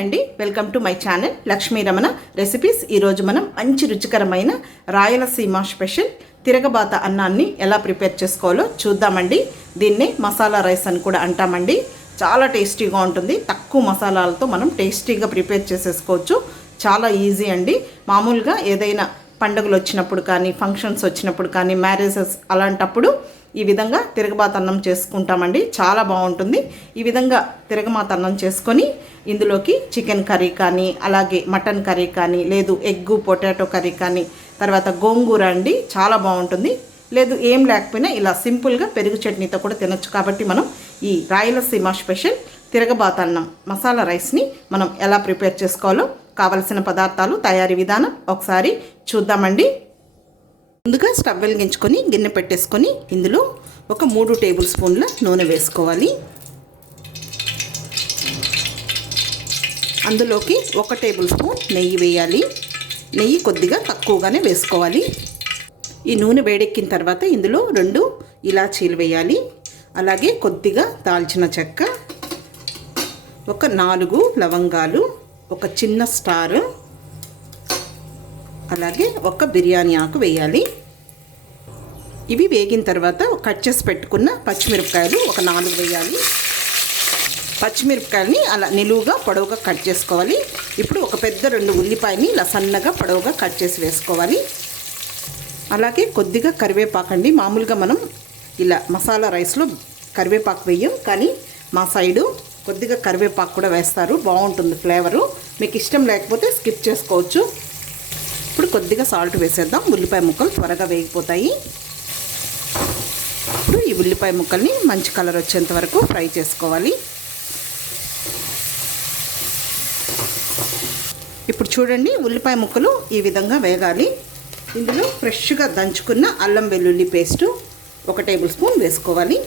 అండి. Welcome to my channel Lakshmi Ramana recipes ఈరోజు మనం మంచి రుచికరమైన రాయలసీమ స్పెషల్ తిరగబాత అన్నాన్ని ఎలా ప్రిపేర్ చేసుకోవాలో చూద్దామండి. దీన్నే మసాలా రైస్ అని కూడా అంటామండి. చాలా టేస్టీగా ఉంటుంది. తక్కువ మసాలాలతో మనం టేస్టీగా ప్రిపేర్ చేసేసుకోవచ్చు. చాలా ఈజీ అండి. మామూలుగా ఏదైనా పండుగలు వచ్చినప్పుడు కానీ ఫంక్షన్స్ వచ్చినప్పుడు కానీ మ్యారేజెస్ అలాంటప్పుడు ఈ విధంగా తిరగబాత అన్నం చేసుకుంటామండి. చాలా బాగుంటుంది ఈ విధంగా తిరగమాత అన్నం చేసుకొని ఇందులోకి చికెన్ కర్రీ కానీ అలాగే మటన్ కర్రీ కానీ లేదు ఎగ్గు పొటాటో కర్రీ కానీ తర్వాత గోంగూర అండి చాలా బాగుంటుంది లేదు ఏం లేకపోయినా ఇలా సింపుల్గా పెరుగు చట్నీతో కూడా తినొచ్చు కాబట్టి మనం ఈ రాయలసీమ స్పెషల్ తిరగబాత అన్నం మసాలా రైస్ని మనం ఎలా ప్రిపేర్ చేసుకోవాలో కావలసిన పదార్థాలు తయారీ విధానం ఒకసారి చూద్దామండి. ముందుగా స్టవ్ వెలిగించుకొని గిన్నె పెట్టేసుకొని ఇందులో ఒక మూడు టేబుల్ స్పూన్ల నూనె వేసుకోవాలి. అందులోకి ఒక టేబుల్ స్పూన్ నెయ్యి వేయాలి. నెయ్యి కొద్దిగా తక్కువగానే వేసుకోవాలి. ఈ నూనె వేడెక్కిన తర్వాత ఇందులో రెండు ఇలాచీలు వేయాలి. అలాగే కొద్దిగా దాల్చిన చెక్క ఒక నాలుగు లవంగాలు ఒక చిన్న స్టార్. అలాగే ఒక బిర్యానీ ఆకు వేయాలి. ఇవి వేగిన తర్వాత కట్ చేసి పెట్టుకున్న పచ్చిమిరపకాయలు ఒక నాలుగు వేయాలి. పచ్చిమిరపకాయలని అలా నిలువుగా పొడవుగా కట్ చేసుకోవాలి. ఇప్పుడు ఒక పెద్ద రెండు ఉల్లిపాయని ఇలా సన్నగా పొడవుగా కట్ చేసి వేసుకోవాలి. అలాగే కొద్దిగా కరివేపాకు అండి మామూలుగా మనం ఇలా మసాలా రైస్లో కరివేపాకు వేయం కానీ మా సైడు కొద్దిగా కరివేపాకు కూడా వేస్తారు. బాగుంటుంది ఫ్లేవరు. మీకు ఇష్టం లేకపోతే స్కిప్ చేసుకోవచ్చు. ఇప్పుడు కొద్దిగా సాల్ట్ వేసేద్దాం. ఉల్లిపాయ ముక్కలు త్వరగా వేగిపోతాయి. ఇప్పుడు ఈ ఉల్లిపాయ ముక్కల్ని మంచి కలర్ వచ్చేంత వరకు ఫ్రై చేసుకోవాలి. ఇప్పుడు చూడండి ఉల్లిపాయ ముక్కలు ఈ విధంగా వేగాలి. ఇందులో ఫ్రెష్గా దంచుకున్న అల్లం వెల్లుల్లి పేస్టు ఒక టేబుల్ స్పూన్ వేసుకోవాలి.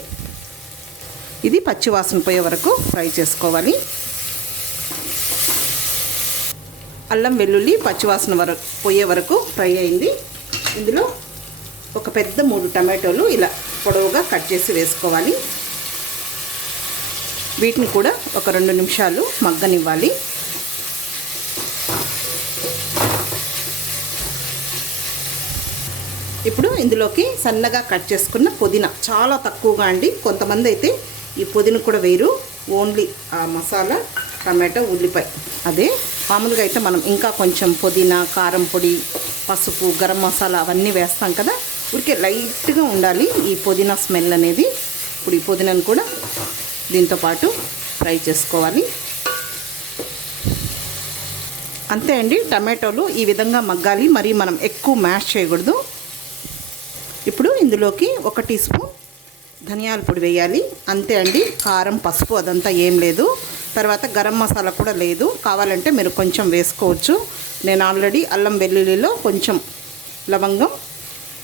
ఇది పచ్చివాసన పోయే వరకు ఫ్రై చేసుకోవాలి. అల్లం వెల్లుల్లి పచ్చివాసన వరకు పోయే వరకు ఫ్రై అయింది. ఇందులో ఒక పెద్ద మూడు టమాటోలు ఇలా పొడవుగా కట్ చేసి వేసుకోవాలి. వీటిని కూడా ఒక రెండు నిమిషాలు మగ్గనివ్వాలి. ఇప్పుడు ఇందులోకి సన్నగా కట్ చేసుకున్న పుదీనా. చాలా తక్కువగా అండి. కొంతమంది అయితే ఈ పుదీనా కూడా వేయరు. ఓన్లీ ఆ మసాలా టమాటో ఉల్లిపాయ. అదే మామూలుగా అయితే మనం ఇంకా కొంచెం పుదీనా కారం పొడి పసుపు గరం మసాలా అవన్నీ వేస్తాం కదా. ఊరికే లైట్గా ఉండాలి ఈ పుదీనా స్మెల్ అనేది. ఇప్పుడు ఈ పుదీనాను కూడా దీంతో పాటు ఫ్రై చేసుకోవాలి. అంతే అండి. టమాటోలు ఈ విధంగా మగ్గాలి. మరి మనం ఎక్కువ మ్యాష్ చేయకూడదు. ఇందులోకి ఒక టీ స్పూన్ ధనియాల పొడి వేయాలి. అంతే అండి. కారం పసుపు అదంతా ఏం లేదు. తర్వాత గరం మసాలా కూడా లేదు. కావాలంటే మీరు కొంచెం వేసుకోవచ్చు. నేను ఆల్రెడీ అల్లం వెల్లుల్లిలో కొంచెం లవంగం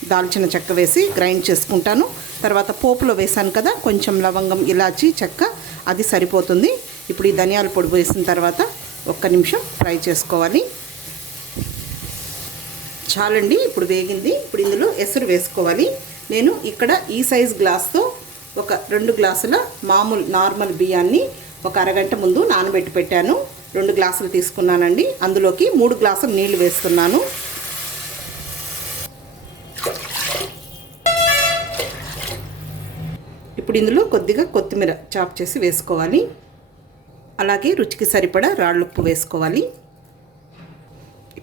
దాల్చిన చెక్క వేసి గ్రైండ్ చేసుకుంటాను. తర్వాత పోపులో వేసాను కదా కొంచెం లవంగం ఇలాచి చెక్క అది సరిపోతుంది. ఇప్పుడు ఈ ధనియాల పొడి వేసిన తర్వాత ఒక్క నిమిషం ఫ్రై చేసుకోవాలి. చాలండి. ఇప్పుడు వేగింది. ఇప్పుడు ఇందులో ఎసురు వేసుకోవాలి. నేను ఇక్కడ ఈ సైజ్ గ్లాస్తో ఒక రెండు గ్లాసుల మామూలు నార్మల్ బియ్యాన్ని ఒక అరగంట ముందు నానబెట్టి పెట్టాను. రెండు గ్లాసులు తీసుకున్నానండి. అందులోకి మూడు గ్లాసులు నీళ్ళు వేస్తున్నాను. ఇప్పుడు ఇందులో కొద్దిగా కొత్తిమీర చాప్ చేసి వేసుకోవాలి. అలాగే రుచికి సరిపడా రాళ్ళుప్పు వేసుకోవాలి.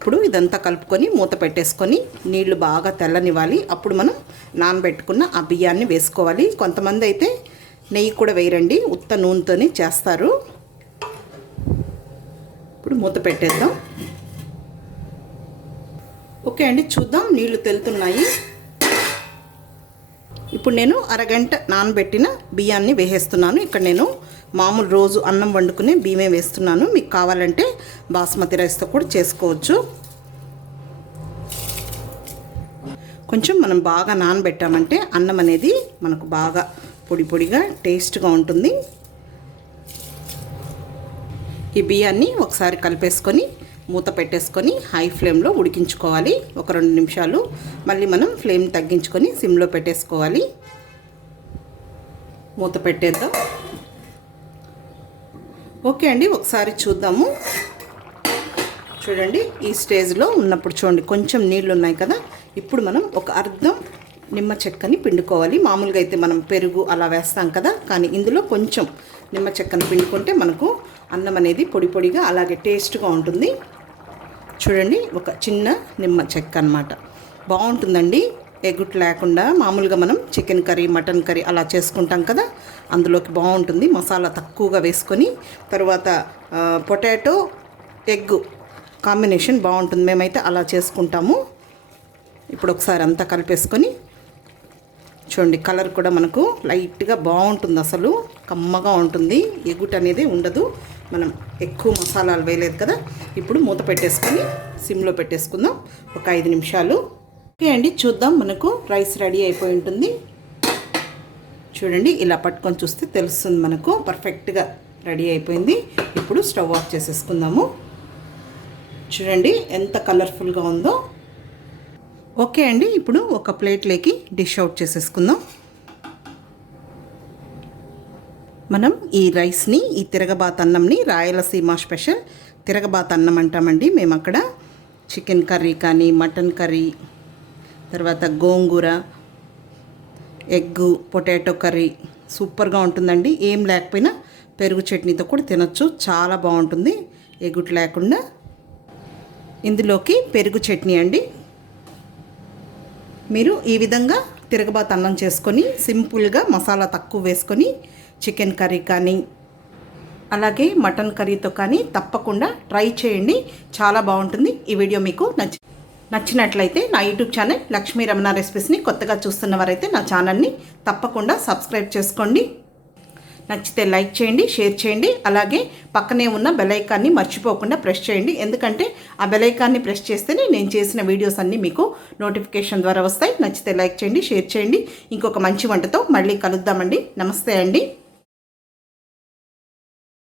ఇప్పుడు ఇదంతా కలుపుకొని మూత పెట్టేసుకొని నీళ్ళు బాగా తెల్లనివ్వాలి. అప్పుడు మనం నానబెట్టుకున్న ఆ బియ్యాన్ని వేసుకోవాలి. కొంతమంది అయితే నెయ్యి కూడా వేయరండి. ఉత్త నూనెతోనే చేస్తారు. ఇప్పుడు మూత పెట్టేద్దాం. ఓకే అండి చూద్దాం. నీళ్ళు తెలుతున్నాయి. ఇప్పుడు నేను అరగంట నానబెట్టిన బియ్యాన్ని వేసేస్తున్నాను. ఇక్కడ నేను మామూలు రోజు అన్నం వండుకునే బియ్యమే వేస్తున్నాను. మీకు కావాలంటే బాస్మతి రైస్తో కూడా చేసుకోవచ్చు. కొంచెం మనం బాగా నానబెట్టామంటే అన్నం అనేది మనకు బాగా పొడి పొడిగా టేస్ట్గా ఉంటుంది. ఈ బియ్యాన్ని ఒకసారి కలిపేసుకొని మూత పెట్టేసుకొని హై ఫ్లేమ్లో ఉడికించుకోవాలి. ఒక రెండు నిమిషాలు. మళ్ళీ మనం ఫ్లేమ్ తగ్గించుకొని సిమ్లో పెట్టేసుకోవాలి. మూత పెట్టేద్దాం. ఓకే అండి ఒకసారి చూద్దాము. చూడండి ఈ స్టేజ్లో ఉన్నప్పుడు చూడండి కొంచెం నీళ్ళు ఉన్నాయి కదా. ఇప్పుడు మనం ఒక అర్ధం నిమ్మ చెక్కని పిండుకోవాలి. మామూలుగా అయితే మనం పెరుగు అలా వేస్తాం కదా కానీ ఇందులో కొంచెం నిమ్మ చెక్కని పిండుకుంటే మనకు అన్నం అనేది పొడి పొడిగా అలాగే టేస్ట్గా ఉంటుంది. చూడండి ఒక చిన్న నిమ్మ చెక్క అనమాట బాగుంటుందండి. ఎగుట్ లేకుండా మామూలుగా మనం చికెన్ కర్రీ మటన్ కర్రీ అలా చేసుకుంటాం కదా. అందులోకి బాగుంటుంది. మసాలా తక్కువగా వేసుకొని తర్వాత పొటాటో ఎగ్ కాంబినేషన్ బాగుంటుంది. మేమైతే అలా చేసుకుంటాము. ఇప్పుడు ఒకసారి అంతా కలిపేసుకొని చూడండి కలర్ కూడా మనకు లైట్గా బాగుంటుంది అసలు. కమ్మగా ఉంటుంది. ఎగుట్ అనేది ఉండదు. మనం ఎక్కువ మసాలాలు వేయలేదు కదా. ఇప్పుడు మూత పెట్టేసుకొని సిమ్లో పెట్టేసుకుందాం. ఒక ఐదు నిమిషాలు ఓకే అండి చూద్దాం. మనకు రైస్ రెడీ అయిపోయి ఉంటుంది. చూడండి ఇలా పట్టుకొని చూస్తే తెలుస్తుంది మనకు. పర్ఫెక్ట్గా రెడీ అయిపోయింది. ఇప్పుడు స్టవ్ ఆఫ్ చేసేసుకుందాము. చూడండి ఎంత కలర్ఫుల్గా ఉందో. ఓకే అండి ఇప్పుడు ఒక ప్లేట్లోకి డిష్ అవుట్ చేసేసుకుందాం. మనం ఈ రైస్ని ఈ తిరగబాత్ అన్నంని రాయలసీమ స్పెషల్ తిరగబాత్ అన్నం అంటామండి. మేము అక్కడ చికెన్ కర్రీ కానీ మటన్ కర్రీ తర్వాత గోంగూర ఎగ్గు పొటాటో కర్రీ సూపర్గా ఉంటుందండి. ఏం లేకపోయినా పెరుగు చట్నీతో కూడా తినొచ్చు. చాలా బాగుంటుంది. ఎగుట్ లేకుండా. ఇందులోకి పెరుగు చట్నీ అండి. మీరు ఈ విధంగా తిరగబాత్ అన్నం చేసుకొని సింపుల్గా మసాలా తక్కువ వేసుకొని చికెన్ కర్రీ కానీ అలాగే మటన్ కర్రీతో కానీ తప్పకుండా ట్రై చేయండి. చాలా బాగుంటుంది. ఈ వీడియో మీకు నచ్చి నచ్చినట్లయితే నా యూట్యూబ్ ఛానల్ లక్ష్మీ రమణ రెసిపీస్ని కొత్తగా చూస్తున్న వారైతే నా ఛానల్ని తప్పకుండా సబ్స్క్రైబ్ చేసుకోండి. నచ్చితే లైక్ చేయండి షేర్ చేయండి అలాగే పక్కనే ఉన్న బెలైకాన్ని మర్చిపోకుండా ప్రెస్ చేయండి. ఎందుకంటే ఆ బెలైకాన్ని ప్రెస్ చేస్తేనే నేను చేసిన వీడియోస్ అన్నీ మీకు నోటిఫికేషన్ ద్వారా వస్తాయి. నచ్చితే లైక్ చేయండి షేర్ చేయండి. ఇంకొక మంచి వంటతో మళ్ళీ కలుద్దామండి. నమస్తే అండి.